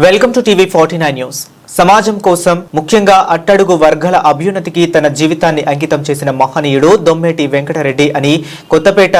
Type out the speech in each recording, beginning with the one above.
Welcome to TV 49 news. సమాజం కోసం ముఖ్యంగా అట్టడుగు వర్గాల అభ్యున్నతికి తన జీవితాన్ని అంకితం చేసిన మహనీయుడు దొమ్మేటి వెంకటరెడ్డి అని కొత్తపేట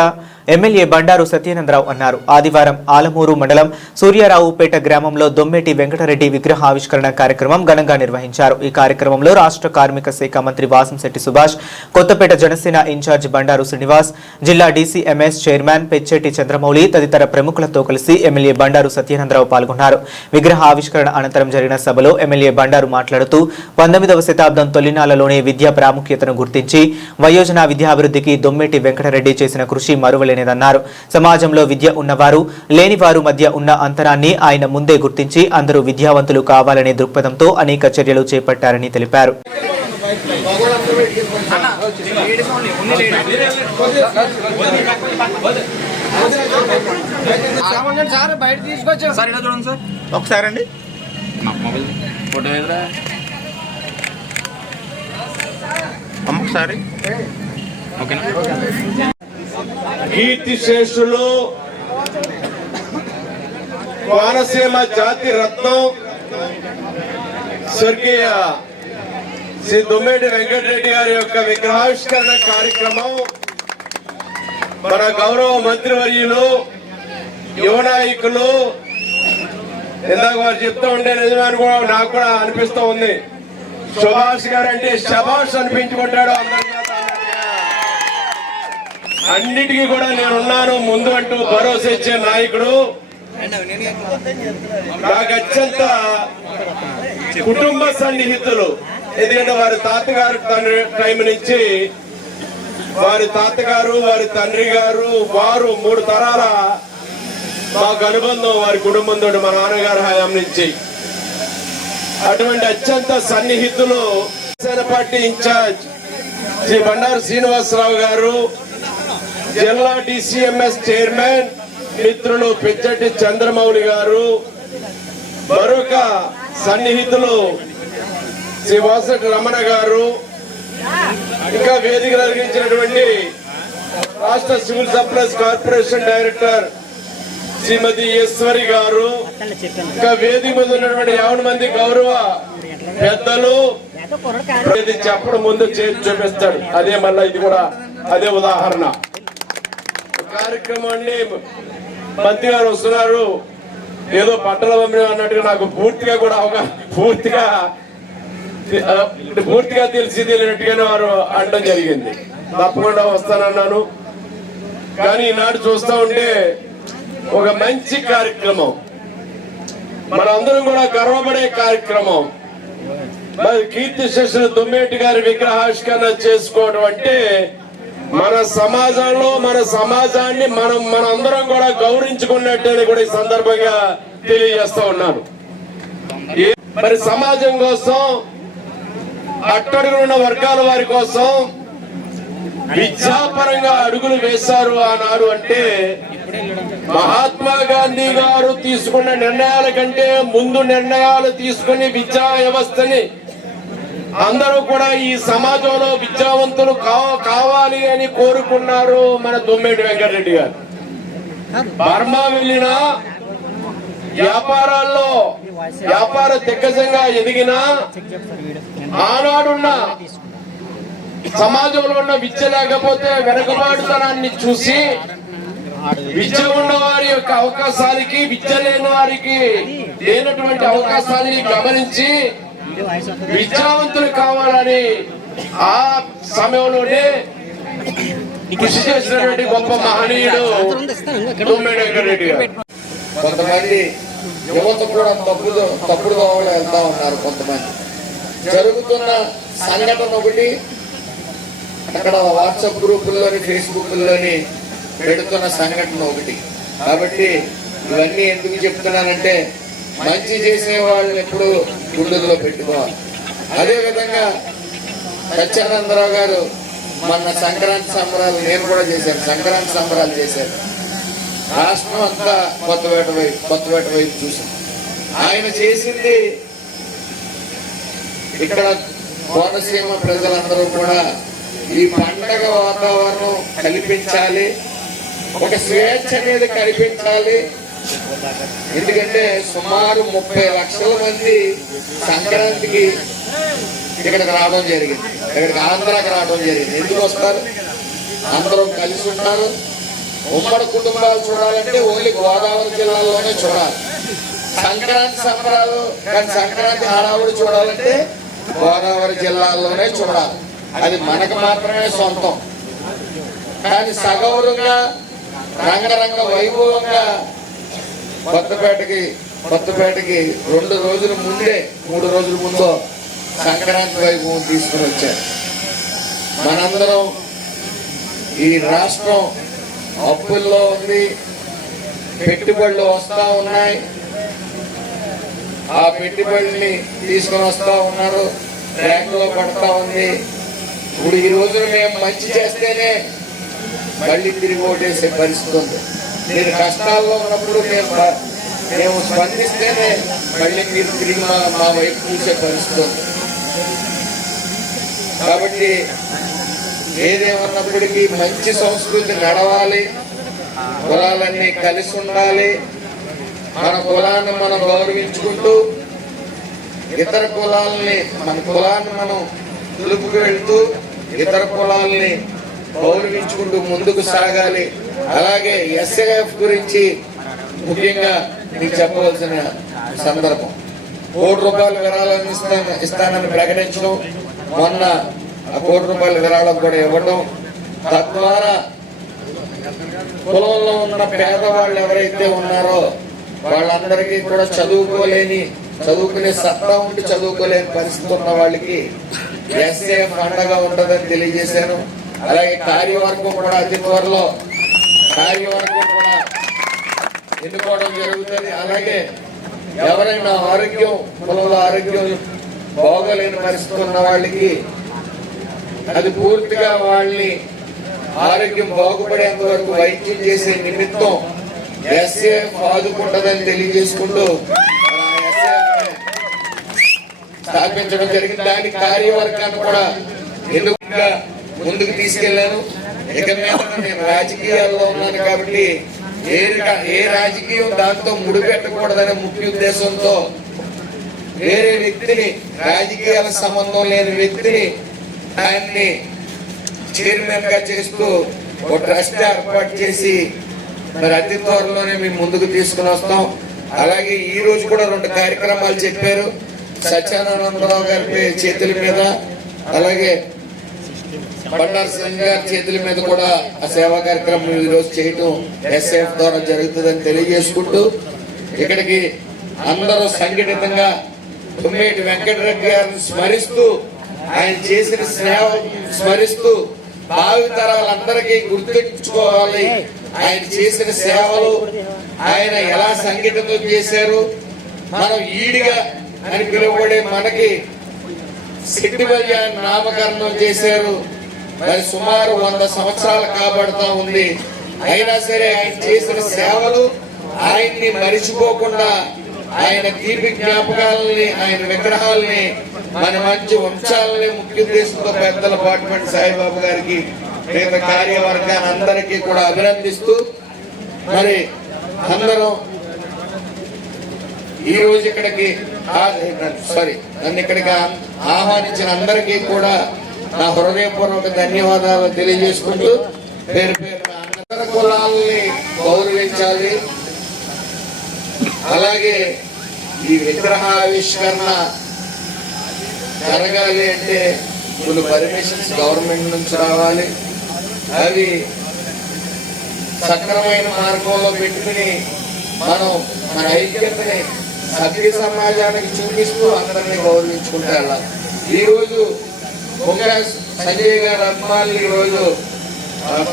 ఎమ్మెల్యే బండారు సత్యానందరావు అన్నారు. ఆదివారం ఆలమూరు మండలం సూర్యారావుపేట గ్రామంలో దొమ్మేటి వెంకటరెడ్డి విగ్రహావిష్కరణ కార్యక్రమం ఘనంగా నిర్వహించారు. ఈ కార్యక్రమంలో రాష్ట్ర కార్మిక శాఖ మంత్రి వాసంశెట్టి సుభాష్, కొత్తపేట జనసేన ఇన్ఛార్జ్ బండారు శ్రీనివాస్, జిల్లా డీసీఎంఎస్ చైర్మన్ పెచ్చెట్టి చంద్రమౌళి తదితర ప్రముఖులతో కలిసి ఎమ్మెల్యే బండారు సత్యానందరావు పాల్గొన్నారు. విగ్రహ ఆవిష్కరణ అనంతరం జరిగిన సభలో ఎమ్మెల్యే బండారు మాట్లాడుతూ 19వ శతాబ్దం తొలినాళ్లలోనే విద్యా ప్రాముఖ్యతను గుర్తించి వయోజన విద్యాభివృద్ధికి దొమ్మేటి వెంకటరెడ్డి చేసిన కృషి మరువలేనిదన్నారు. సమాజంలో విద్య ఉన్నవారు లేనివారు మధ్య ఉన్న అంతరాన్ని ఆయన ముందే గుర్తించి అందరూ విద్యావంతులు కావాలనే దృక్పథంతో అనేక చర్యలు చేపట్టారని తెలిపారు. ఒకసారి ఫోటో ఒకసారి కీర్తి శేషులు కోనసీమ జాతి రత్నం స్వర్గీయ శ్రీ దొమ్మేటి వెంకటరెడ్డి గారి యొక్క విగ్రహావిష్కరణ కార్యక్రమం మన గౌరవ మంత్రివర్యులు యువ నాయకులు ఇందాక వారు చెప్తూ ఉంటే నిజమని కూడా నాకు కూడా అనిపిస్తూ ఉంది. సుభాష్ గారు అంటే శభాష్ అనిపించుకుంటాడు. అన్నిటికీ కూడా నేనున్నాను ముందు అంటూ భరోసా ఇచ్చే నాయకుడు. నాకు అత్యంత కుటుంబ సన్నిహితులు. ఎందుకంటే వారి తాతగారు టైం నుంచి వారి తాతగారు, వారి తండ్రి గారు, వారు 3 తరాల మాకు అనుబంధం వారి కుటుంబంతో మా నాన్నగారి హయాం నుంచి. అటువంటి అత్యంత సన్నిహితులు జనసేన పార్టీ ఇన్ఛార్జ్ శ్రీ బండారు శ్రీనివాసరావు గారు, జిల్లా డీసీఎంఎస్ చైర్మన్ మిత్రులు పెచ్చెట్టి చంద్రమౌళి గారు, మరొక సన్నిహితులు శ్రీ వాసటి రమణ గారు, ఇంకా వేదిక నిర్వహించినటువంటి రాష్ట్ర సివిల్ సప్లైస్ కార్పొరేషన్ డైరెక్టర్ శ్రీమతి ఈశ్వరి గారు, ఇంకా వేదిక మీద ఉన్నటువంటి 50 మంది గౌరవ పెద్దలు. ఇది చెప్పడం ముందు చేసి చూపిస్తాడు. అదే మళ్ళా ఇది కూడా అదే ఉదాహరణ. కార్యక్రమాన్ని మంత్రి గారు వస్తున్నారు, ఏదో పట్టణ పంపిణీ అన్నట్టుగా నాకు పూర్తిగా కూడా పూర్తిగా తెలిసి తెలియనట్టుగానే వారు అనడం జరిగింది. తప్పకుండా వస్తానన్నాను. కానీ ఈనాడు చూస్తూ ఉంటే ఒక మంచి కార్యక్రమం, మనందరం కూడా గర్వపడే కార్యక్రమం. మరి కీర్తి శేషులు దొమ్మేటి గారి విగ్రహావిష్కరణ చేసుకోవడం అంటే మన సమాజంలో మన సమాజాన్ని మనందరం కూడా గౌరవించుకున్నట్టు కూడా ఈ సందర్భంగా తెలియజేస్తా ఉన్నాను. మరి సమాజం కోసం, అట్టడుగున్న వర్గాల వారి కోసం విద్యాపరంగా అడుగులు వేశారు ఆనాడు. అంటే మహాత్మా గాంధీ గారు తీసుకున్న నిర్ణయాల కంటే ముందు నిర్ణయాలు తీసుకుని విద్యా వ్యవస్థని అందరూ కూడా ఈ సమాజంలో విద్యావంతులు కావాలి అని కోరుకున్నారు మన దొమ్మేటి వెంకటరెడ్డి గారు. బర్మా వెళ్ళిన వ్యాపారాల్లో వ్యాపార దిగ్గజంగా ఎదిగిన ఆనాడున్న సమాజంలో ఉన్న విద్య లేకపోతే వెనుకబాటుతనాన్ని చూసి విద్య ఉన్న వారి యొక్క అవకాశాలకి, విద్య లేని వారికి లేనటువంటి అవకాశాలని గమనించి విద్యావంతులు కావాలని ఆ సమయంలోనే కృషి చేసినటువంటి గొప్ప మహనీయుడు దొమ్మేటి వెంకటరెడ్డి గారు. కొంతమంది యువత కూడా తప్పుడు దోవలో వెళ్తా ఉన్నారు. కొంతమంది జరుగుతున్న సంఘటన ఒకటి, అక్కడ వాట్సాప్ గ్రూపుల్లోని ఫేస్బుక్లోని పెడుతున్న సంఘటన ఒకటి. కాబట్టి ఇవన్నీ ఎందుకు చెప్తున్నానంటే మంచి చేసే వాళ్ళని ఎప్పుడు గుండెలో పెట్టుకోవాలి. అదేవిధంగా సత్యానందరావు గారు మొన్న సంక్రాంతి సంబరాలు నేను కూడా చేశాను. సంక్రాంతి సంబరాలు చేశారు. రాష్ట్రం అంతా కొత్తపేట వైపు చూసాం. ఆయన చేసింది ఇక్కడ కోనసీమ ప్రజలందరూ కూడా ఈ పండగ వాతావరణం కల్పించాలి, ఒక స్వేచ్ఛ అనేది కల్పించాలి, ఎందుకంటే సుమారు 30 లక్షల మంది సంక్రాంతికి ఇక్కడికి రావడం జరిగింది, ఇక్కడికి ఆంధ్రాకి రావడం జరిగింది. ఎందుకు వస్తారు? అందరం కలిసి ఉంటారు. ఉమ్మడి కుటుంబాలు చూడాలంటే ఓన్లీ గోదావరి జిల్లాలోనే చూడాలి. సంక్రాంతి సంబరాలు కానీ సంక్రాంతి హడావుడి చూడాలంటే గోదావరి జిల్లాలోనే చూడాలి. అది మనకు మాత్రమే సొంతం. కానీ సగౌరవంగా రంగరంగ వైభవంగా కొత్తపేటకి 2 రోజుల ముందే 3 రోజుల ముందు సంక్రాంతి వైభవం తీసుకుని వచ్చారు. మనందరం ఈ రాష్ట్రం అప్పుల్లో ఉంది, పెట్టుబడులు వస్తా ఉన్నాయి, ఆ పెట్టుబడిని తీసుకొని వస్తా ఉన్నారు, ట్రాక్లో పడతా ఉంది. ఇప్పుడు ఈ రోజున మేము మంచి చేస్తేనే మళ్ళీ తిరిగి ఓటేసే పరిస్థితి ఉంది. మీరు కష్టాల్లో ఉన్నప్పుడు మేము స్పందిస్తేనే మళ్ళీ మీరు తిరిగి మా వైపు చూసే పరిస్థితి ఉంది. కాబట్టి ఏదేమన్నప్పటికీ మంచి సంస్కృతి నడవాలి, కులాలన్నీ కలిసి ఉండాలి. మన కులాన్ని మనం గౌరవించుకుంటూ ఇతర కులాలని మన కులాన్ని మనం పిలుపుకు వెళ్తూ ఇతర కులాలని గౌరవించుకుంటూ ముందుకు సాగాలి. అలాగే ఎస్ఏఎఫ్ గురించి ముఖ్యంగా మీకు చెప్పవలసిన సందర్భం, ₹1 విరాళాన్ని ఇస్తానని ప్రకటించడం, మొన్న ₹1 విరాళం కూడా ఇవ్వడం, తద్వారా కులంలో ఉన్న పేదవాళ్ళు ఎవరైతే ఉన్నారో వాళ్ళందరికీ కూడా చదువుకునే సత్తా ఉండి చదువుకోలేని పరిస్థితి ఉన్న వాళ్ళకి ఎస్ఏఎఫ్ అండగా ఉంటుందని తెలియజేశాను. అలాగే కార్యవర్గం కూడా అతి త్వరలో కార్యవర్గం కూడా ఎన్నుకోవడం జరుగుతుంది. అలాగే ఎవరైనా కులంలో ఆరోగ్యం బాగోలేని పరిస్థితి ఉన్న వాళ్ళకి అది పూర్తిగా వాళ్ళని ఆరోగ్యం బాగుపడేంత వరకు వైద్యం చేసే నిమిత్తం ఎస్ఏఎఫ్ ఆదుకుంటుందని తెలియజేసుకుంటూ స్థాపించడం జరిగింది. దాని కార్యవర్గాన్ని కూడా ఎందుకుగా ముందుకు తీసుకెళ్లాను. ఇక మీద నేను రాజకీయాల్లో ఉన్నాను కాబట్టి ఏ రాజకీయం దాంతో ముడిపెట్టకూడదనే ముఖ్య ఉద్దేశంతో వేరే వ్యక్తిని, రాజకీయాల సంబంధం లేని వ్యక్తిని దాన్ని చైర్మన్ గా చేస్తూ ఒక ట్రస్ట్ ఏర్పాటు చేసి మరి అతి త్వరలోనే మేము ముందుకు తీసుకుని వస్తాం. అలాగే ఈ రోజు కూడా 2 కార్యక్రమాలు చెప్పారు. సత్యానందరావు గారి చేతుల మీద, అలాగే బండారు సింగ్ గారి చేతుల మీద కూడా ఆ సేవా కార్యక్రమం ఈ రోజు చేయటం ఎస్ఏఎఫ్ ద్వారా జరుగుతుందని తెలియజేసుకుంటూ ఇక్కడికి అందరూ సంఘటితంగా తుమ్మేటి వెంకటరెడ్డి గారిని స్మరిస్తూ, ఆయన చేసిన సేవ స్మరిస్తూ భావితరాలందరికీ గుర్తుంచుకోవాలి. ఆయన చేసిన సేవలు, ఆయన ఎలా సంఘటితం చేశారు. మనం ఈడిగా అని పిలువబడే మనకి సిట్టిబల్య నామకరణం చేశారు. మరి సుమారు 100 సంవత్సరాలు కాబడుతూ ఉంది. అయినా సరే ఆయన చేసిన సేవలు ఆయన్ని మరిచిపోకుండా ఆయన తీపి జ్ఞాపకాలని, ఆయన విగ్రహాలని మన మంచి వంశాలని ముఖ్య ఉద్దేశంతో పెద్దల పాటిపట్టి సాయిబాబు గారికి, మిగతా కార్యవర్గాన్ని అందరికీ కూడా అభినందిస్తూ మరి అందరం ఈ రోజు ఇక్కడికి నన్ను ఇక్కడికి ఆహ్వానించిన అందరికీ కూడా నా హృదయపూర్వక ధన్యవాదాలు తెలియజేసుకుంటూ పేరు అందరి కులాలని గౌరవించాలి. అలాగే ఈ విగ్రహావిష్కరణ జరగాలి అంటే కొన్ని పర్మిషన్స్ గవర్నమెంట్ నుంచి రావాలి. అవి సక్రమైన మార్గంలో పెట్టుకుని మనం మన ఐక్యతని సభ్య సమాజానికి చూపిస్తూ అందరినీ గౌరవించుకుంటూ వెళ్ళాలి. ఈరోజు ముఖ్యంగా సంజయ్ గారి అభిమానులు ఈరోజు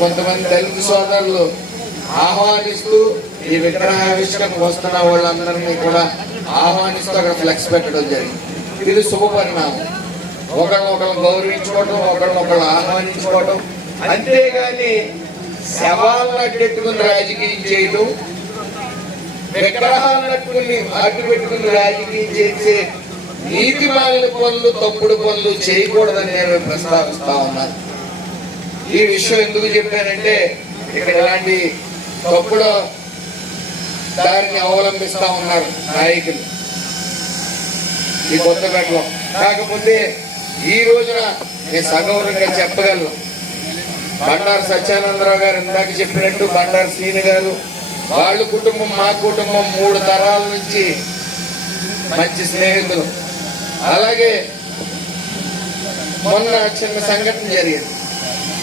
కొంతమంది దళిత సోదరులు ఆహ్వానిస్తూ ఈ విగ్రహావిష్కరణకు వస్తున్న వాళ్ళందరినీ కూడా ఆహ్వానిస్తూ అక్కడ ఫ్లెక్స్ పెట్టడం జరిగింది. ఇది శుభ పరిణామం. ఒకళ్ళనొకళ్ళు గౌరవించుకోవటం, ఒకళ్ళనొకళ్ళు ఆహ్వానించుకోవటం, అంతేగాని శవాలను అడ్డెట్టుకుని రాజకీయం చేయటం, విగ్రహాలను అడ్డు పెట్టుకుని రాజకీయం చేసే నీతి మాలిన పనులు, తప్పుడు పనులు చేయకూడదని నేను ప్రస్తావిస్తా ఉన్నాను. ఈ విషయం ఎందుకు చెప్పానంటే ఇక్కడ ఇలాంటి తప్పుడు దారిని అవలంబిస్తా ఉన్నారు నాయకులు ఈ కొత్తపేటలో. కాకపోతే ఈ రోజున నేను సగౌరవంగా చెప్పగలను, బండారు సత్యానందరావు గారు ఇందాక చెప్పినట్టు, బండారు శ్రీను గారు, వాళ్ళ కుటుంబం మా కుటుంబం 3 తరాల నుంచి మంచి స్నేహితులు. అలాగే మొన్న చిన్న సంఘటన జరిగింది.